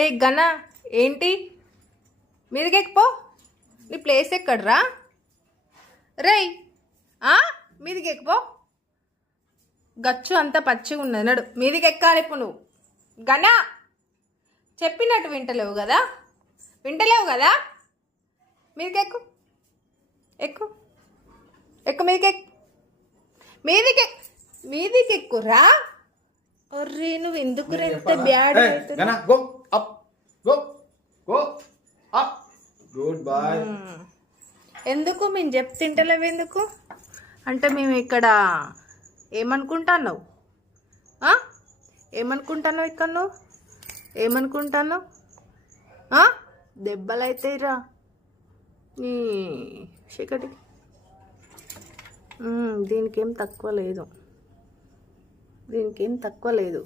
ఏ గన ఏంటి మీదికెక్కిపో. నీ ప్లేస్ ఎక్కడరా? రేయ్ మీదికెక్కిపో. గచ్చు అంతా పచ్చిగా ఉన్నది, నడు మీదికి ఎక్కాలి ఇప్పుడు నువ్వు. గన చెప్పినట్టు వింటలేవు కదా, మీదికెక్కు, ఎక్కు ఎక్కు, మీదికి ఎక్కురా. ఒర్రే నువ్వు ఎందుకు ఎంత బ్యాడ్ ఎందుకు మేము చెప్తింటలేవు ఎందుకు అంటే మేము ఇక్కడ ఏమనుకుంటున్నావు ఇక్కడ నువ్వు ఏమనుకుంటున్నావు? దెబ్బలైతే రా నీ చీకటికి. దీనికేం తక్కువ లేదు.